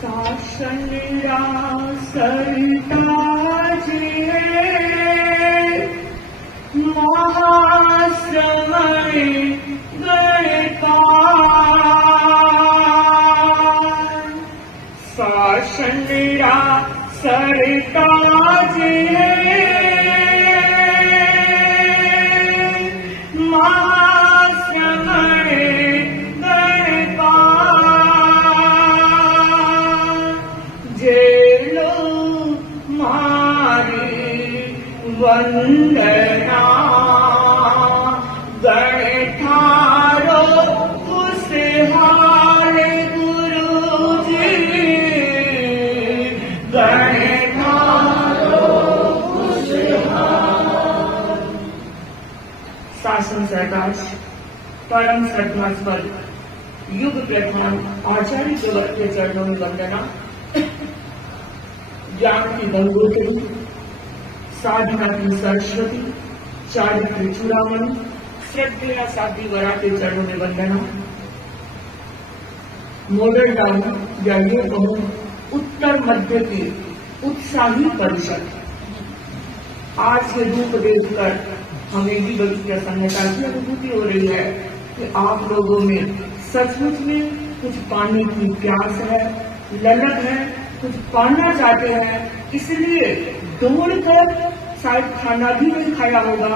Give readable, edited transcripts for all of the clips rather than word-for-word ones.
शासनरा सरताजे महाश्रमणे गणकार शासनरा सरताजे महाश्रमणे वंदना गणठारो खुशहाल गुरुजी गणठारो खुशहाल। शासन सरताज परम श्रद्धास्पद युग प्रधान आचार्य जगत के चरणों में वंदना। ज्ञान की गंगोत्री, साधना की सरस्वती, चारित्र चूड़ामणि, श्रद्धेय साध्वी वरा के चरणों में वंदना। मॉडल टाउन या ये कहूं उत्तर मध्य की उत्साही परिषद आज के रूप देखकर हमें भी बड़ी प्रसन्नता की अनुभूति हो रही है कि आप लोगों में सचमुच में कुछ पाने की प्यास है, ललक है, कुछ पाना चाहते हैं, इसलिए दौड़कर, शायद खाना भी नहीं खाया होगा,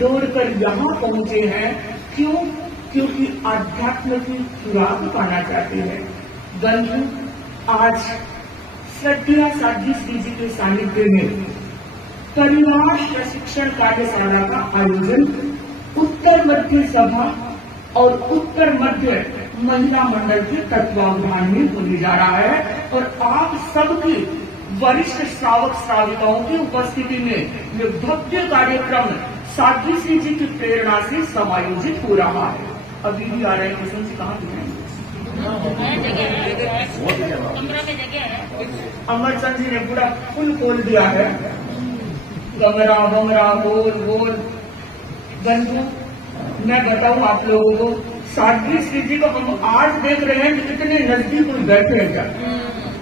दौड़कर यहाँ पहुंचे हैं। क्यों? क्योंकि आध्यात्म की खुराक पाना चाहते हैं। बंधु, आज श्रद्धेय साध्वी श्री जी के सानिध्य में परिवार प्रशिक्षण कार्यशाला का आयोजन उत्तर मध्य सभा और उत्तर मध्य महिला मंडल के तत्वावधान में होने जा रहा है और आप सबकी वरिष्ठ श्रावक श्राविकाओं की उपस्थिति में ये भव्य कार्यक्रम साध्वी श्री जी की प्रेरणा से समायोजित हो रहा है। अभी भी आ रहे हैं, किशन जी कहाँ दिखाएंगे? अमरचंद जी ने पूरा फुल खोल दिया है, गमरा बमरा बोल बोल। बंधु, मैं बताऊं आप लोगों को, साध्वी श्री जी को हम आज देख रहे हैं कि कितने नजदीक कोई बैठे हैं। क्या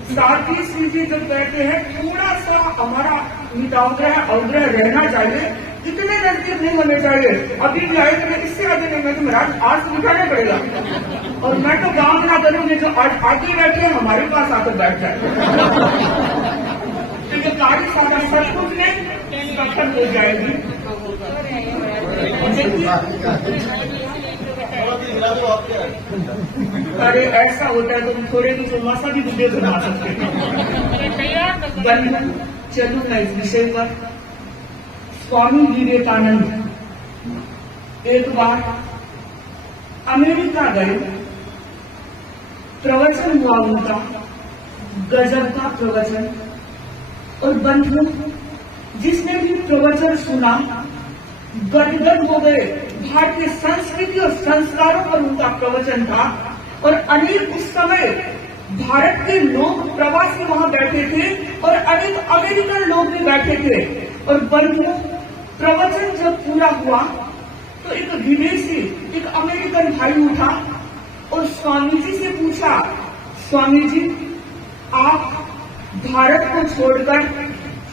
साध्वी श्री जी जब बैठे हैं, थोड़ा सा हमारा अवग्रह रहना चाहिए, इतने नजदीक नहीं होने चाहिए। अभी भी आए तो मैं इससे आगे नहीं, मैं तो महाराज आज बिठाना पड़ेगा। और मैं तो काम ना करूंगी, जो आज आगे बैठे हैं हमारे पास आकर बैठ जाए तो ये कार्यशाला सब कुछ में सफल हो जाएगी। अरे ऐसा होता है तो थोड़े कुछ मासा भी वीडियो बना सकते हैं। चलूं मैं इस विषय पर। स्वामी विवेकानंद एक बार अमेरिका गए, प्रवचन हुआ उनका, गजब का प्रवचन। और बंधु, जिसने भी प्रवचन सुना गदगद हो गए। भारतीय संस्कृति और संस्कारों पर उनका प्रवचन था और अनेक उस समय भारत के लोग प्रवासी वहां बैठे थे और अनेक अमेरिकन लोग भी बैठे थे। और बंधु, प्रवचन जब पूरा हुआ तो एक विदेशी, एक अमेरिकन भाई उठा और स्वामी जी से पूछा, स्वामी जी, आप भारत को छोड़कर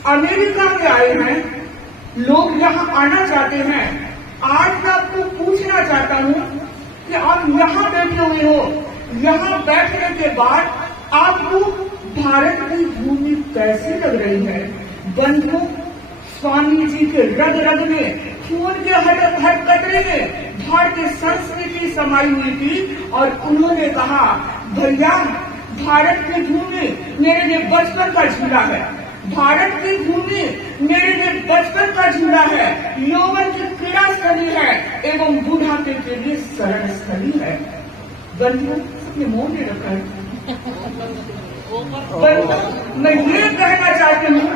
अमेरिका में आए हैं, लोग यहाँ आना चाहते हैं। आज मैं आपको पूछना चाहता हूँ कि आप यहाँ बैठे हुए हो, यहाँ बैठने के बाद आपको भारत की भूमि कैसी लग रही है? बंधु, स्वामी जी के रग रग में, खून के हर कतरे में भारतीय संस्कृति समाई हुई थी और उन्होंने कहा, भैया, भारत की भूमि मेरे लिए बचपन का झूला है, भारत की भूमि मेरे लिए बचपन का झूला है, यौवन की क्रीड़ा स्थली है एवं बुढ़ापे के लिए शरण स्थली है। बंधु, सबने मोह ले रखा है। बंधु, मैं ये कहना चाहती हूँ,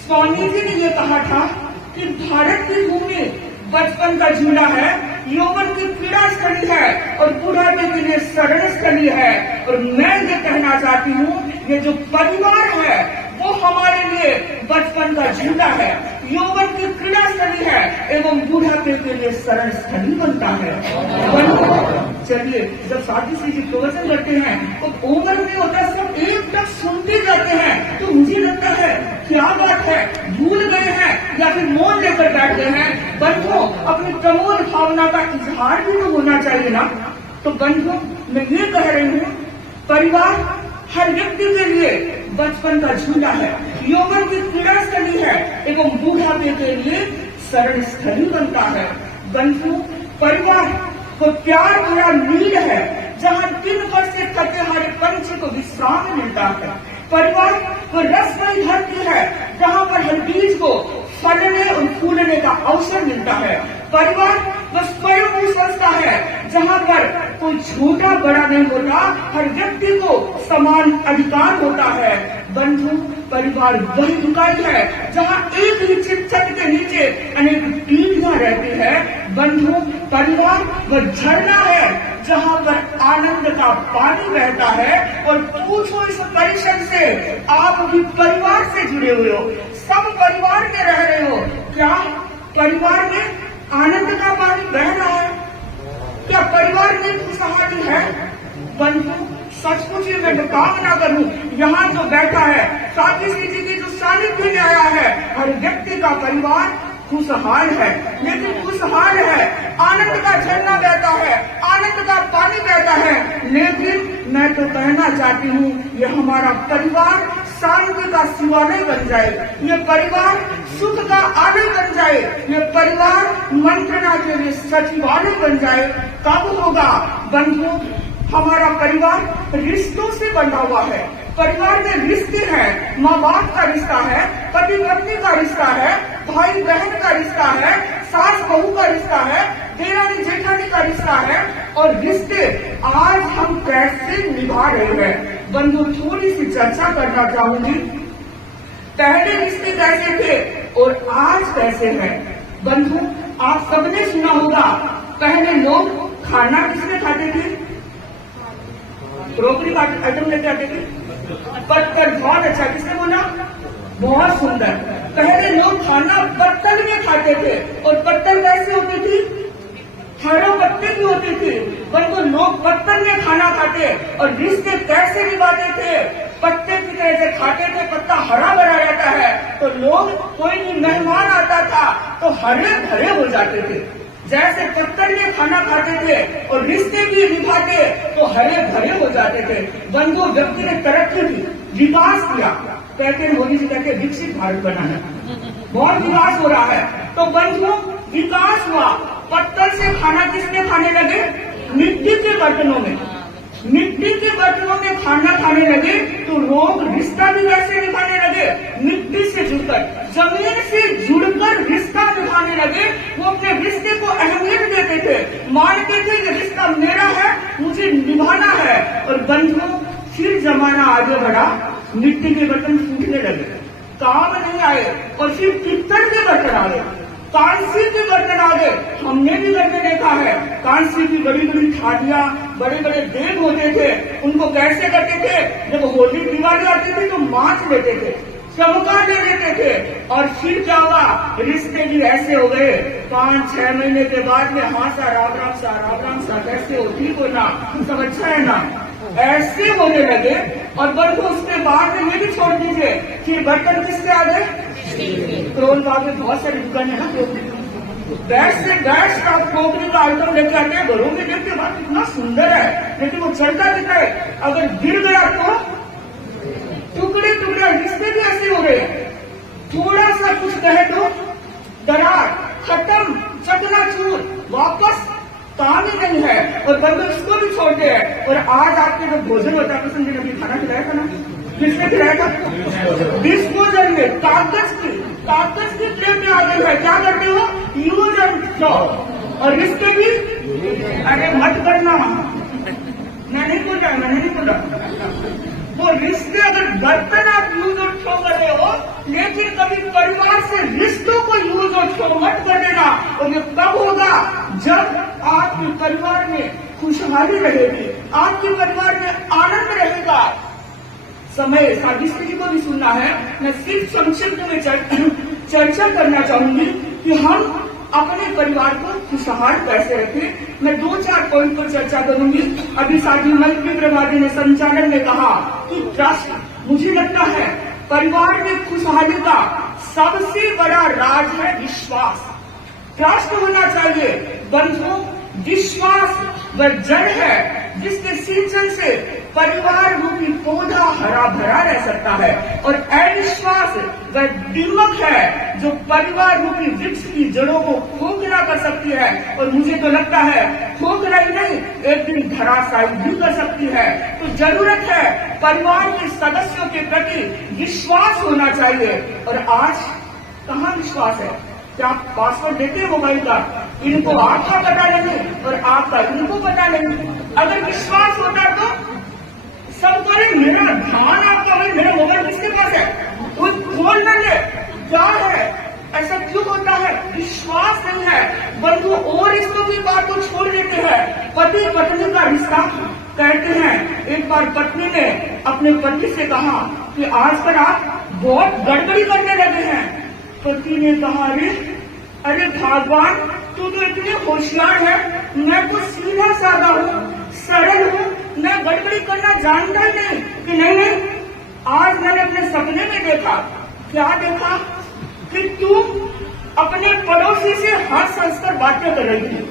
स्वामी जी ने ये कहा था कि भारत की भूमि बचपन का झूला है, यौवन की क्रीड़ा स्थली है और बुढ़ापे के लिए शरण स्थली है। और मैं ये कहना चाहती हूँ, ये जो परिवार है वो हमारे लिए बचपन का झूला है, यौवन की क्रीड़ा स्थली है एवं बुढ़ापे के लिए शरण स्थली बनता है। चलिए, जब साथी श्री जी प्रवचन करते हैं तो उम्र में होता है, सब एक तक सुनते जाते हैं, तो मुझे लगता है क्या बात है, भूल गए हैं या फिर मौन लेकर बैठ गए हैं। बंधुओं, अपनी प्रमोद भावना का इजहार भी तो होना चाहिए ना। तो बंधुओं, मैं ये कह रही हूँ, परिवार हर व्यक्ति के लिए बचपन का झूला है, यौवन की क्रीड़ा स्थली है एवं बुढ़ापे के लिए शरण स्थली बनता है। बंधुओं, परिवार को प्यार भरा नीड है जहाँ दिन भर से थके हारे पंछी को विश्राम मिलता है। परिवार वो रसमयी धरती है जहाँ पर हर बीज को फलने और फूलने का अवसर मिलता है। परिवार वो स्वयं संस्था है जहाँ पर कोई छोटा बड़ा नहीं होता, हर व्यक्ति को समान अधिकार होता है। बंधु, परिवार वही इकाई है जहाँ एक ही छत के नीचे अनेक पीढ़ियां रहती है। बंधु, परिवार वह झरना है जहाँ पर आनंद का पानी बहता है। और पूछो इस परिषद से, आप भी परिवार से जुड़े हुए हो, सब परिवार में रह रहे हो, क्या परिवार में आनंद का पानी बह रहा है? क्या परिवार में खुशहाली है? बंधु, सचमुच मैं कामना करूं, यहाँ जो बैठा है साथी श्री जी की जो सानिध्य में आया है, हर व्यक्ति का परिवार खुशहाल है। लेकिन खुशहाल है, आनंद का झरना बहता है, आनंद का पानी बहता है। लेकिन मैं तो कहना चाहती हूँ, ये हमारा परिवार शांति का शिवालय बन जाए, ये परिवार सुख का आलय बन जाए, ये परिवार मंत्रणा के लिए सचिवालय बन जाए। कब होगा? बंधुओं, हमारा परिवार रिश्तों से बंधा हुआ है। परिवार में रिश्ते हैं, माँ बाप का रिश्ता है, पति पत्नी का रिश्ता है, भाई बहन का रिश्ता है, सास बहू का रिश्ता है, देरानी जेठानी का रिश्ता है। और रिश्ते आज हम कैसे निभा रहे हैं? बंधु, थोड़ी सी चर्चा करना चाहूंगी। पहले रिश्ते कैसे थे और आज कैसे हैं? बंधु, आप सबने सुना होगा, पहले लोग खाना किसने खाते थे? क्रोकरी का आइटम लेके आते थे। पत्तल, बहुत अच्छा, किसने बोला? बहुत सुंदर। पहले लोग खाना पत्तल में खाते थे। और पत्तल कैसे होती थी? हरे पत्ते की होती थी। परंतु लोग पत्तल में खाना खाते और रिश्ते कैसे निभाते थे? पत्ते की तरह से खाते थे, पत्ता हरा भरा रहता है तो लोग, कोई भी मेहमान आता था तो हरे भरे हो जाते थे। जैसे पत्तल में खाना खाते थे और रिश्ते भी निभाते तो हरे भरे हो जाते थे। बंधु, व्यक्ति ने तरक्की की, विकास किया, कहते हैं मोदी जी कहते विकसित भारत बनाना, बहुत विकास हो रहा है। तो बंधु, विकास हुआ, पत्तल से खाना किसने खाने लगे? मिट्टी के बर्तनों में। मिट्टी के बर्तनों में खाना खाने लगे तो लोग रिश्ता भी वैसे निभाने लगे, मिट्टी से जुड़कर, जमीन से जुड़कर रिश्ता निभाने लगे। वो अपने रिश्ते को अहमियत देते थे, मानते थे कि रिश्ता मेरा है, मुझे निभाना है। और बंधुओं, फिर जमाना आगे बढ़ा, मिट्टी के बर्तन फूटने लगे, काम नहीं आए, और फिर पित्तल के बर्तन आ गए, कांसी के बर्तन आ गए। हमने भी घर में देखा है, कांसी की बड़ी बड़ी थालियां, बड़े बड़े देग होते थे, उनको कैसे करते थे? जब होली दिवाली आती थी तो मांच लेते थे, चमका ले लेते थे। और फिर क्या हुआ? रिश्ते भी ऐसे हो गए, 5-6 महीने के बाद में हाँ सा राम राम सा, राम राम सा, कैसे हो, ठीक हो ना, सब अच्छा है ना, ऐसे होने लगे। और बल्कि उसके बाद में ये भी छोड़ दीजिए, फिर बर्तन किसके आ गए? पेट्रोल बाग में बहुत सारी दुकानें हैं ना, गैस से गैस का टोकरी का आइटम लेके आते हैं, घरों में देखते बात कितना सुंदर है, लेकिन वो चलता कितना है, अगर गिर गया तो टुकड़े टुकड़े। रिश्ते भी ऐसे हो गए, थोड़ा सा कुछ कहे तो दरार, खत्म, चकनाचूर, वापस काम ही नहीं है। और बंदे उसको भी छोड़ते हैं। और आज आपके जो भोजन होता है, संजय ने खाना खिलाया था ना, किसने खिलाया था? डिस्पोजल में, कागज की प्लेट में आ गई है। क्या करते हो? Use and throw. और रिश्ते भी, अरे मत करना, मैं नहीं बोल रहा। वो रिश्ते, अगर बर्तन आप यूज और थ्रो कर रहे हो, लेकिन कभी परिवार से रिश्तों को यूज और थ्रो मत कर देना। और ये कब होगा? जब आपके परिवार में खुशहाली रहेगी, आपके परिवार में आनंद रहेगा। समय सावित्री जी को भी सुनना है, मैं सिर्फ संक्षिप्त में चर्चा करना चाहूंगी कि हम अपने परिवार को खुशहाल कैसे रखें। मैं 2-4 पॉइंट पर चर्चा करूंगी। अभी साथी मल्टी प्रभाती ने संचालन में कहा कि ट्रस्ट, मुझे लगता है परिवार में खुशहाली का सबसे बड़ा राज है विश्वास। ट्रस्ट होना चाहिए। बंधुओं, विश्वास वह जड़ है जिसके सिंचन से परिवार रूपी पौधा हरा भरा रह सकता है, और अविश्वास वह दीमक है जो परिवार रूपी वृक्ष की जड़ों को खोखला कर सकती है, और मुझे तो लगता है खोखला ही नहीं, एक दिन धराशायी भी कर सकती है। तो जरूरत है परिवार के सदस्यों के प्रति विश्वास होना चाहिए। और आज कहाँ विश्वास है? क्या आप पासवर्ड देते हैं मोबाइल का? इनको आपका पता नहीं और आपका इनको पता नहीं। अगर विश्वास होता तो सब करें, मेरा ध्यान आपका है, मेरा मोबाइल किसके पास है, कोई खोल न ले। क्या है? ऐसा क्यों होता है? विश्वास नहीं है। बंधु और रिश्तों की बात को छोड़ देते हैं, पति पत्नी का रिश्ता। कहते हैं एक बार पत्नी ने अपने पति से कहा कि आजकल आप बहुत गड़बड़ी करने लगे हैं। पति ने कहा, अरे भगवान, तू तो इतने होशियार है, मैं तो सीधा साधा हूँ, सरल हूँ, मैं गड़बड़ी करना जानता ही नहीं। कि नहीं, आज मैंने अपने सपने में देखा। क्या देखा? कि तू अपने पड़ोसी से हर संस्कार बातें कर रही थी।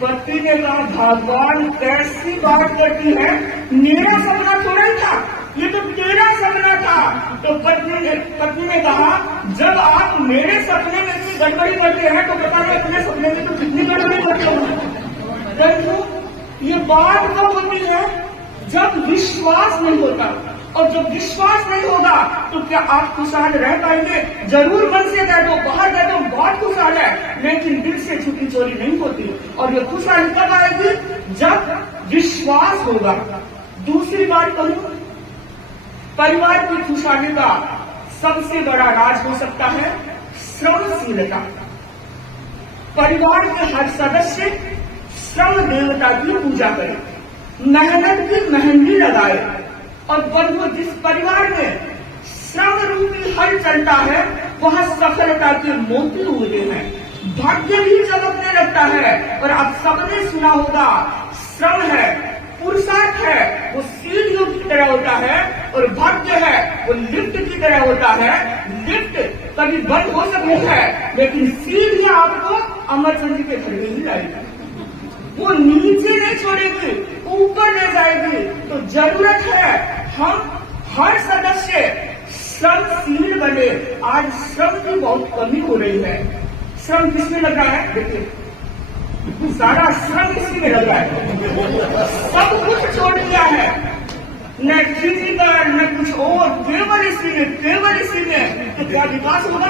पति ने कहा, भगवान कैसी बात करती है, मेरा सपना थोड़ा ही था, ये तो तेरा सपना था। तो पत्नी ने कहा, जब आप मेरे सपने में इतनी गड़बड़ी करते हैं तो पता नहीं अपने सपने में तो कितनी गड़बड़ी करते हो। ये बात कब होती है? जब विश्वास नहीं होता। और जब विश्वास नहीं होगा तो क्या आप खुशहाल रह पाएंगे? जरूर मन से कह दो, बाहर कह दो बहुत खुशहाल है, लेकिन दिल से छुपी चोरी नहीं होती। और ये खुशहाली कब आएगी? जब विश्वास होगा। दूसरी बात कहूं, परिवार की खुशहाली का सबसे बड़ा राज हो सकता है श्रमशीलता। परिवार के हर सदस्य श्रम देवता की पूजा करे, मेहनत की मेहंदी लगाए। और बंधु, जिस परिवार में श्रम रूपी हल चलता है वहां सफलता के मोती उगते हैं, भाग्य भी चमकने लगता है। और आप सबने सुना होगा, श्रम है, पुरुषार्थ है, वो सीढ़ियों की तरह होता है, और भाग्य है वो लिफ्ट की तरह होता है। लिफ्ट कभी बंद हो सकती है, लेकिन सीढ़ियां आपको अमरचंद जी के घर में ही लाएगी, वो नीचे नहीं छोड़ेगी, ऊपर ले जाएगी। तो जरूरत है हम हर सदस्य श्रमशील बने। आज श्रम की बहुत कमी हो रही है। श्रम किसमें लग रहा है? देखिए, सारा श्रम इसी में लग रहा है, सब कुछ छोड़ दिया है, न फिजिकल न कुछ और, केवल इसी में। तो क्या विकास होगा?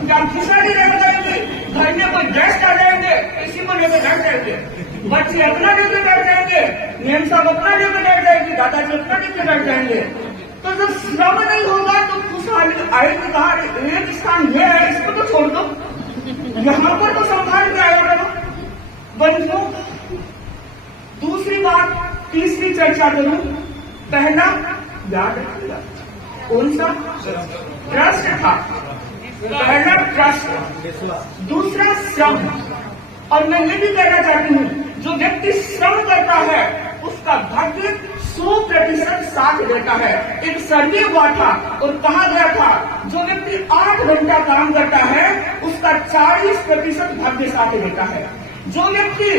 क्या खुशहाली रह जाएंगे? घर में कोई गेस्ट आ जाएंगे, इसी को लेकर बैठ जाएंगे, बच्चे अपना लेकर बैठ जाएंगे, मेम साहब अपना लेकर बैठ जाएंगे, दादाजी अपना लेकर बैठ जाएंगे। तो जब श्रम नहीं होगा तो खुशहाली आएगी कहाँ? एक स्थान ये है, इसको तो छोड़ दो, यहाँ पर तो संभाल के आएगा। बंधुओं, दूसरी बात, तीसरी चर्चा करूं। पहला याद रखिएगा, कौन सा? ट्रस्ट था। पहला ट्रस्ट, दूसरा श्रम। और मैं ये भी कहना चाहती हूँ, जो व्यक्ति श्रम करता है उसका भाग्य 100% साथ देता है। एक सर्वे हुआ था और कहा गया था, जो व्यक्ति 8 घंटा काम करता है उसका 40% भाग्य साथ देता है। जो व्यक्ति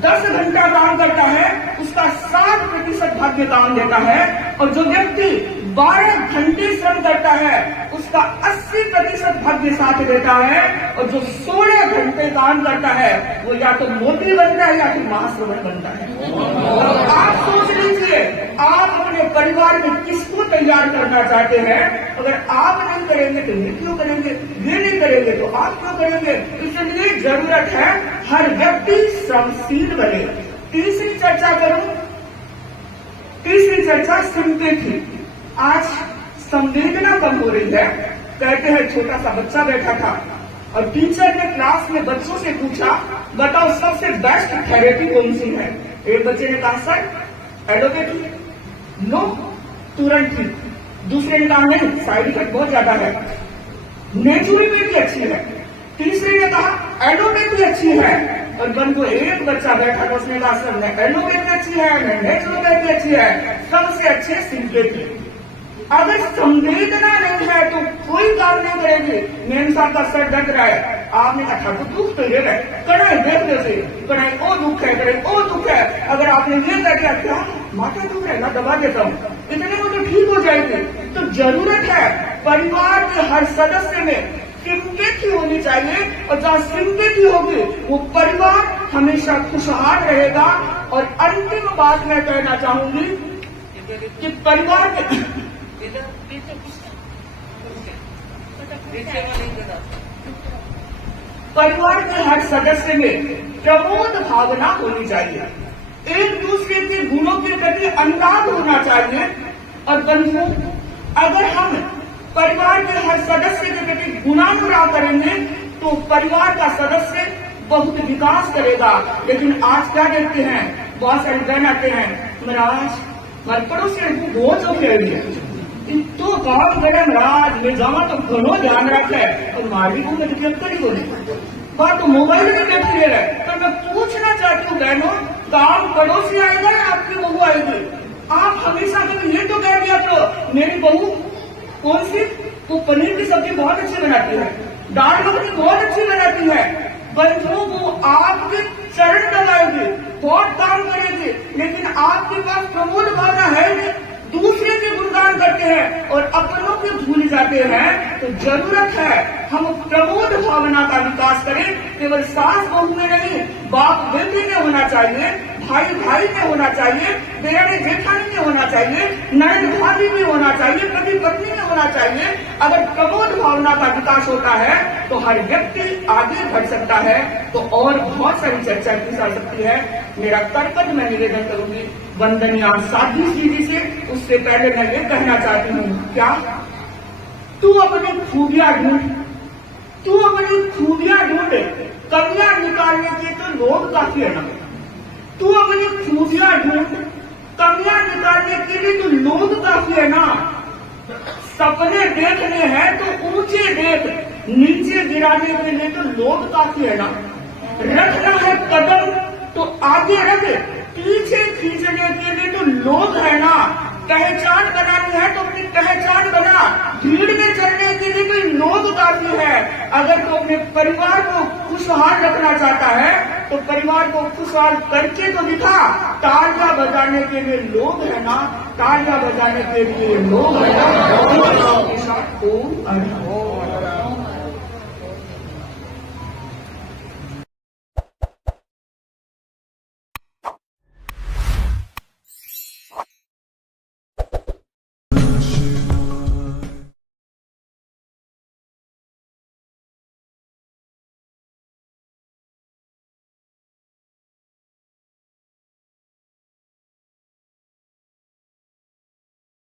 10 घंटा काम करता है उसका 60% भाग्य काम देता है। और जो व्यक्ति 12 घंटे श्रम करता है उसका 80% भाग्य साथ देता है। और जो 16 घंटे काम करता है वो या तो मोती बनता है या फिर महाश्रवण बनता है। आप सोच लीजिए, आप अपने परिवार में किसको तैयार करना चाहते हैं? अगर आप नहीं करेंगे तो ये क्यों करेंगे, ये नहीं करेंगे तो आप क्यों करेंगे? इसलिए जरूरत है हर व्यक्ति श्रमशील बने। तीसरी चर्चा करूं, तीसरी चर्चा सिंपैथी। आज संवेदना कम हो रही है। कहते हैं छोटा सा बच्चा बैठा था और टीचर ने क्लास में बच्चों से पूछा, बताओ सबसे बेस्ट थेरेपी कौन सी है? एक बच्चे ने कहा सर एलोपैथी। नो, तुरंत ही। दूसरे ने कहा नहीं, साइड इफेक्ट बहुत ज्यादा है। नेचुरी बेटी अच्छी है, तीसरे ने कहा एडो बेटी अच्छी है, और बन को एक बच्चा बैठा था, उसने कहा सर न एडो बेटी अच्छी है न नेचुरो बेटी अच्छी है, सबसे अच्छे सिंपैथी। अगर संवेदना नहीं है तो कोई काम नहीं करेगी। मेम साहब का सर दर्द रहा है, आपने कहा तो दुख तो ये है, कड़ाई देख दे, कड़ाई ओ दुख है, कड़ाई ओ दुख है। अगर आपने ये कह दिया क्या माथा दुख है ना दबा देता हूँ, इतने में तो ठीक हो जाएगी। तो जरूरत है परिवार के हर सदस्य में सिंपैथी होनी चाहिए, और जहाँ सिंपैथी होगी वो परिवार हमेशा खुशहाल रहेगा। और अंतिम बात मैं कहना चाहूंगी कि परिवार के हर सदस्य में प्रमोद भावना होनी चाहिए, एक दूसरे के गुणों के प्रति अनुराग होना चाहिए। और बंधुओं, अगर हम परिवार के हर सदस्य के प्रति गुणानुराग करेंगे तो परिवार का सदस्य बहुत विकास करेगा। लेकिन आज क्या देखते हैं, बहुत सारे बहन आते हैं, महाराज हमारे पड़ोसी बहुत जो कह तो काम करे महाराज में जावा तो घणो ध्यान रखे, और मारी को मैं मतलब करी बोले बात तो मोबाइल में बैठी रहे। तो मैं पूछना चाहती हूँ बहनों, काम पड़ोसी आएगा या आपकी बहू आएगी? आप हमेशा कभी ये तो कह दिया करो मेरी बहू कौन सी, वो पनीर की सब्जी बहुत अच्छी बनाती है, दाल मखनी बहुत अच्छी बनाती है। बंधुओं, वो आपके चरण दबाएगी, बहुत काम करेगी, लेकिन आपके पास प्रमोद भावना है नहीं, दूसरे के गुणगान करते हैं और अपनों के भूल जाते हैं। तो जरूरत है हम प्रमोद भावना का विकास करें। केवल सास बहू में नहीं, बाप बेटे में होना चाहिए, भाई भाई में होना चाहिए, देरानी जेठानी में होना चाहिए, ननद भाभी में होना चाहिए, पति पत्नी में होना चाहिए। अगर प्रमोद भावना का विकास होता है तो हर व्यक्ति आगे बढ़ सकता है। तो और बहुत सारी चर्चा की जा सकती है। मेरा कर्तव्य मैं निवेदन करूंगी वंदनिया साध्वी दीदी से। उससे पहले मैं ये कहना चाहती हूँ, क्या तू अपनी खूबियां ढूंढ, तू अपनी खूबियां ढूंढ, कमियां निकालने के तो लोग काफी है ना। तू अपनी खूबियां ढूंढ, कमियां निकालने के लिए तो लोग काफी है ना। सपने देखने हैं तो ऊंचे देख, नीचे गिराने के लिए तो लोग काफी है ना। रखना है कदम तो आगे रख, पीछे खींचने के लिए तो लोग है ना। पहचान बनानी है तो अपनी पहचान बना, भीड़ में चलने के लिए कोई लोग काफी है। अगर तो अपने परिवार को खुशहाल रखना चाहता है तो परिवार को खुशहाल करके तो दिखा। तालियां बजाने के लिए लोग है ना, तालियां बजाने के लिए लोग है ना।